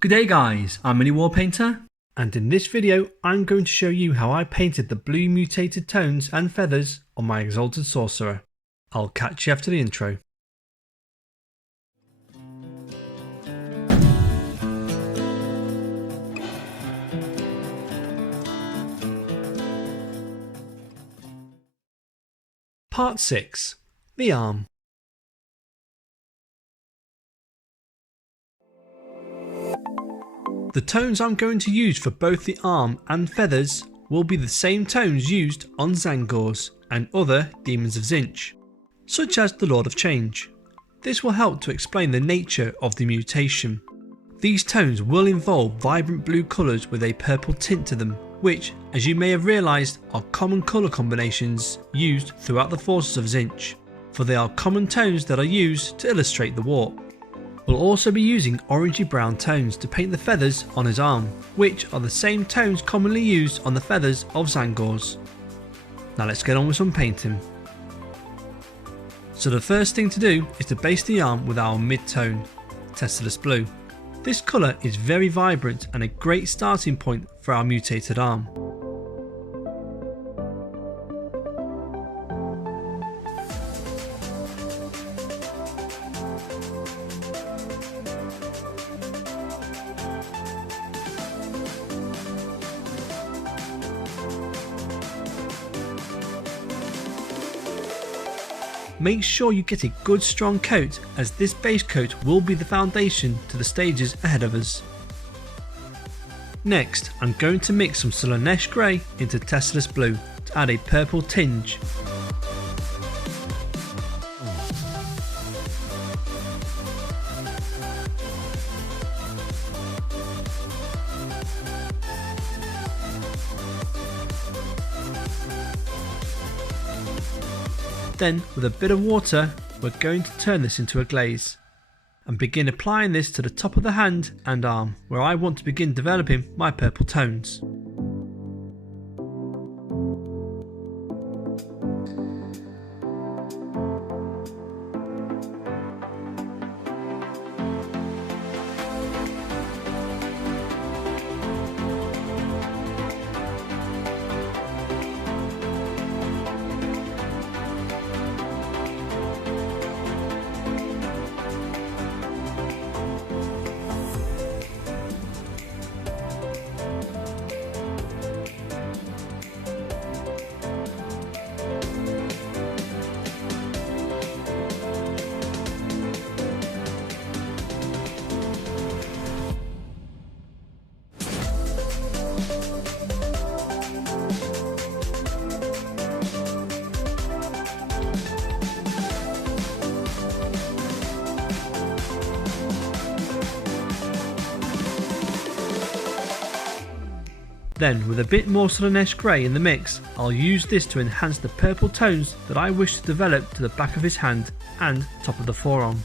G'day guys, I'm Mini Warpainter, and in this video I'm going to show you how I painted the blue mutated tones and feathers on my Exalted Sorcerer. I'll catch you after the intro. Part 6. The Arm. The tones I'm going to use for both the arm and feathers will be the same tones used on Tzaangors and other Demons of Tzeentch, such as the Lord of Change. This will help to explain the nature of the mutation. These tones will involve vibrant blue colours with a purple tint to them, which, as you may have realised, are common colour combinations used throughout the forces of Tzeentch, for they are common tones that are used to illustrate the warp. We'll also be using orangey brown tones to paint the feathers on his arm, which are the same tones commonly used on the feathers of Tzaangors. Now let's get on with some painting. So the first thing to do is to base the arm with our mid-tone, Teclis Blue. This colour is very vibrant and a great starting point for our mutated arm. Make sure you get a good strong coat, as this base coat will be the foundation to the stages ahead of us. Next, I'm going to mix some Slaanesh Grey into Teclis Blue to add a purple tinge. Then, with a bit of water, we're going to turn this into a glaze and begin applying this to the top of the hand and arm, where I want to begin developing my purple tones. Then, with a bit more Slaanesh Grey in the mix, I'll use this to enhance the purple tones that I wish to develop to the back of his hand and top of the forearm.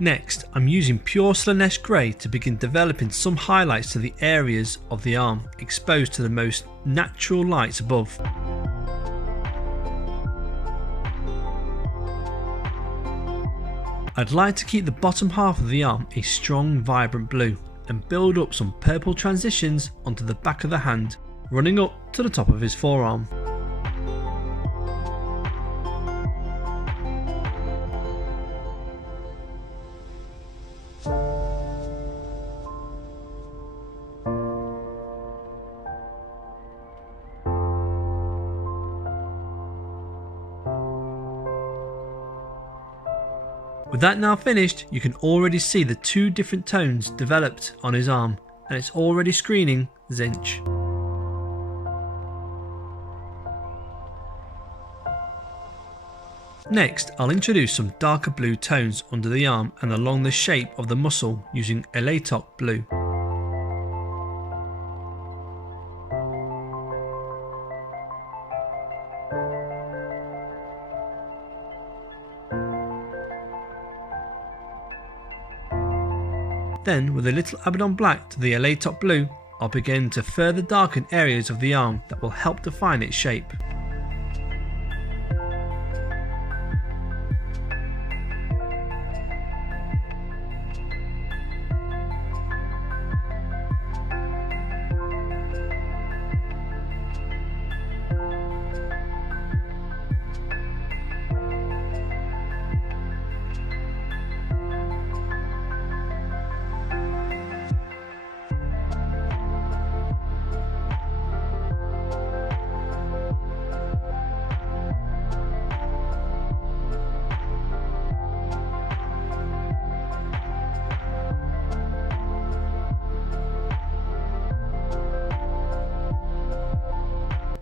Next, I'm using pure Slaanesh Grey to begin developing some highlights to the areas of the arm exposed to the most natural lights above. I'd like to keep the bottom half of the arm a strong vibrant blue and build up some purple transitions onto the back of the hand, running up to the top of his forearm. With that now finished, you can already see the two different tones developed on his arm, and it's already screening Tzaangor. Next, I'll introduce some darker blue tones under the arm and along the shape of the muscle using Alaitoc Blue. Then, with a little Abaddon Black to the Alaitoc Blue, I'll begin to further darken areas of the arm that will help define its shape.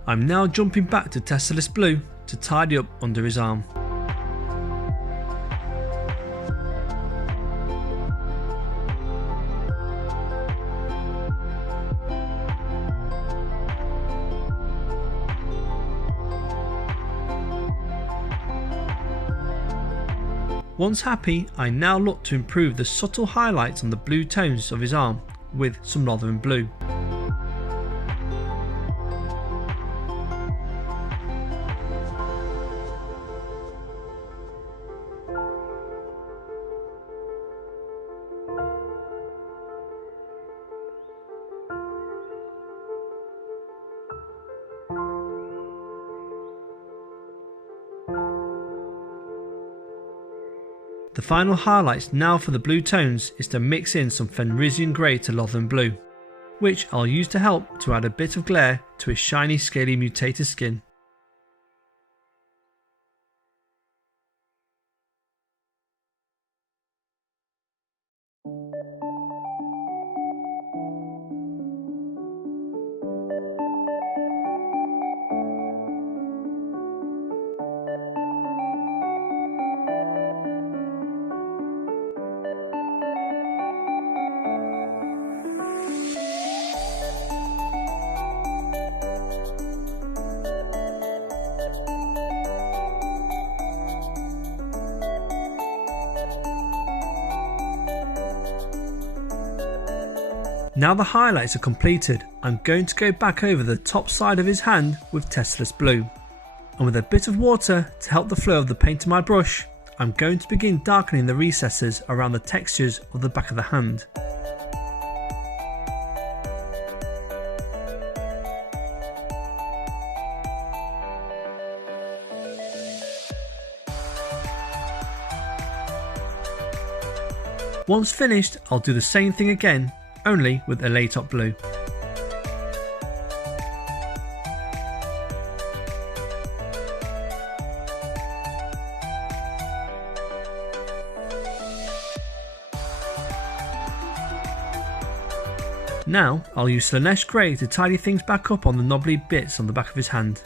I'm now jumping back to Teclis Blue to tidy up under his arm. Once happy, I now look to improve the subtle highlights on the blue tones of his arm with some Lothern Blue. The final highlights now for the blue tones is to mix in some Fenrisian Grey to Lothern Blue, which I'll use to help to add a bit of glare to his shiny scaly mutated skin. Now the highlights are completed, I'm going to go back over the top side of his hand with Teclis Blue, and with a bit of water to help the flow of the paint to my brush, I'm going to begin darkening the recesses around the textures of the back of the hand. Once finished, I'll do the same thing again, only with Alaitoc Blue. Now I'll use Slaanesh Grey to tidy things back up on the knobbly bits on the back of his hand.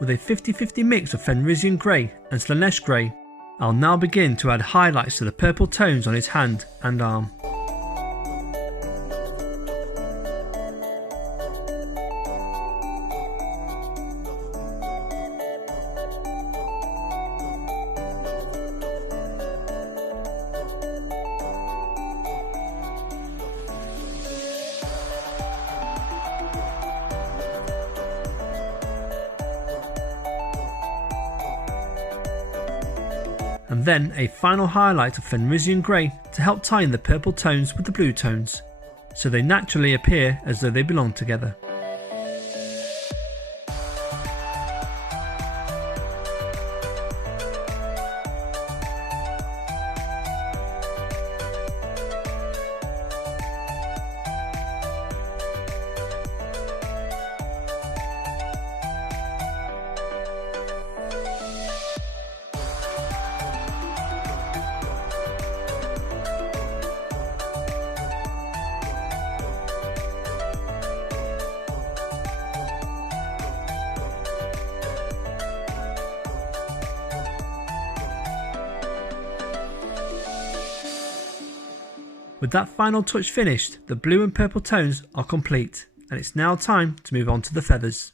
with a 50-50 mix of Fenrisian Grey and Slaanesh Grey, I'll now begin to add highlights to the purple tones on his hand and arm. And then a final highlight of Fenrisian Grey to help tie in the purple tones with the blue tones, so they naturally appear as though they belong together. With that final touch finished, the blue and purple tones are complete, and it's now time to move on to the feathers.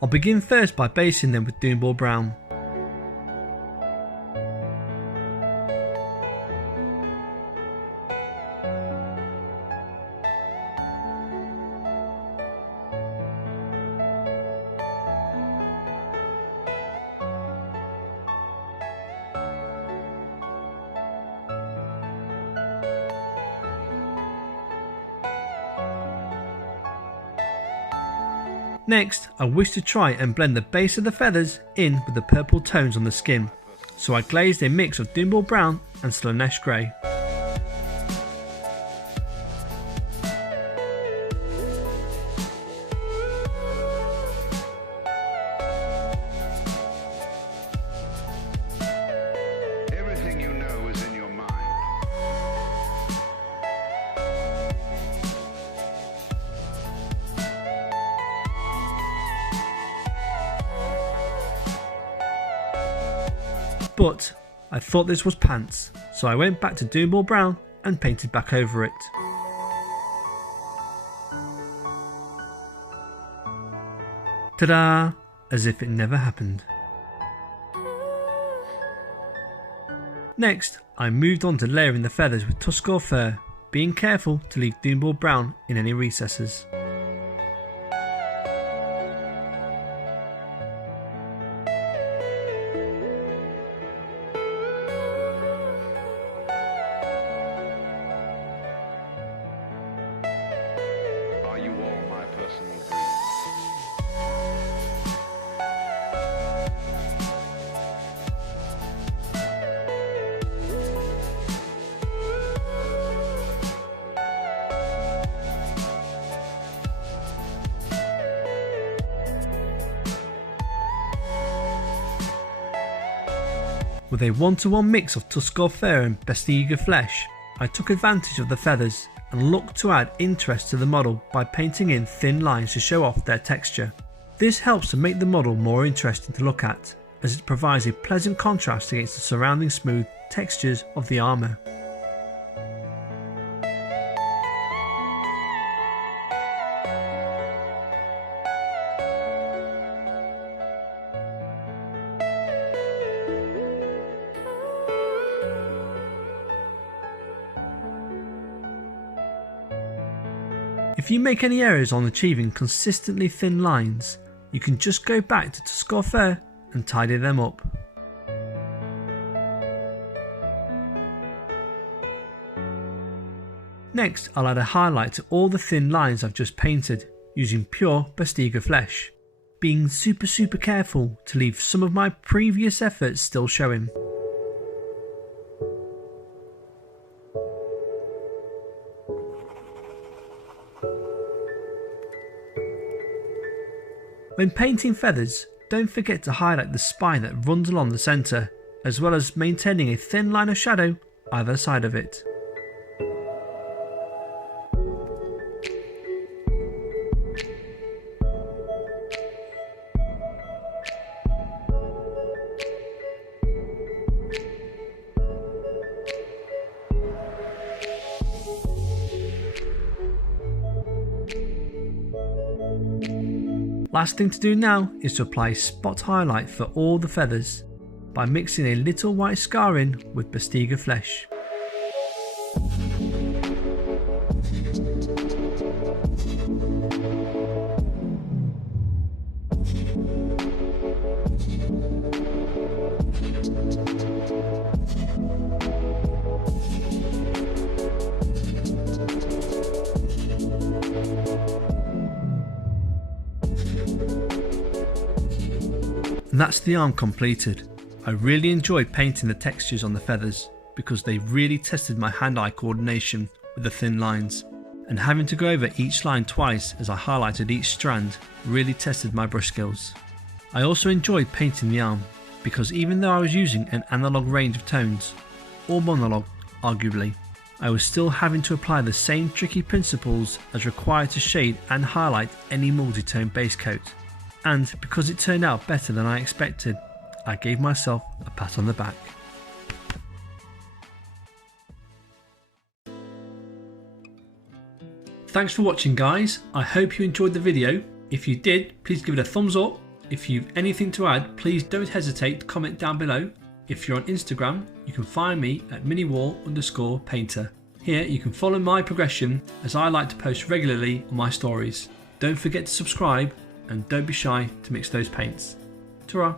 I'll begin first by basing them with Doombull Brown. Next, I wish to try and blend the base of the feathers in with the purple tones on the skin, so I glazed a mix of Doombull Brown and Slaanesh Grey. Everything you know is in your mind. But I thought this was pants, so I went back to Doombull Brown and painted back over it. Ta-da! As if it never happened. Next, I moved on to layering the feathers with Tuskgor Fur, being careful to leave Doombull Brown in any recesses. Are you all my personal dreams? With a 1-to-1 mix of Tuskgor Fur and Bestigor Flesh, I took advantage of the feathers and looked to add interest to the model by painting in thin lines to show off their texture. This helps to make the model more interesting to look at, as it provides a pleasant contrast against the surrounding smooth textures of the armour. If you make any errors on achieving consistently thin lines, you can just go back to Tuskgor Fur and tidy them up. Next, I'll add a highlight to all the thin lines I've just painted using pure Bestigor Flesh, being super careful to leave some of my previous efforts still showing. When painting feathers, don't forget to highlight the spine that runs along the centre, as well as maintaining a thin line of shadow either side of it. Last thing to do now is to apply spot highlight for all the feathers by mixing a little white scarring with Bestigor Flesh. And that's the arm completed. I really enjoyed painting the textures on the feathers because they really tested my hand-eye coordination with the thin lines, and having to go over each line twice as I highlighted each strand really tested my brush skills. I also enjoyed painting the arm because even though I was using an analog range of tones, or monologue arguably, I was still having to apply the same tricky principles as required to shade and highlight any multi-tone base coat. And because it turned out better than I expected, I gave myself a pat on the back. Thanks for watching guys, I hope you enjoyed the video. If you did, please give it a thumbs up. If you've anything to add, please don't hesitate to comment down below. If you're on Instagram, you can find me at miniwar_painter. Here you can follow my progression as I like to post regularly on my stories. Don't forget to subscribe and don't be shy to mix those paints. Ta-ra!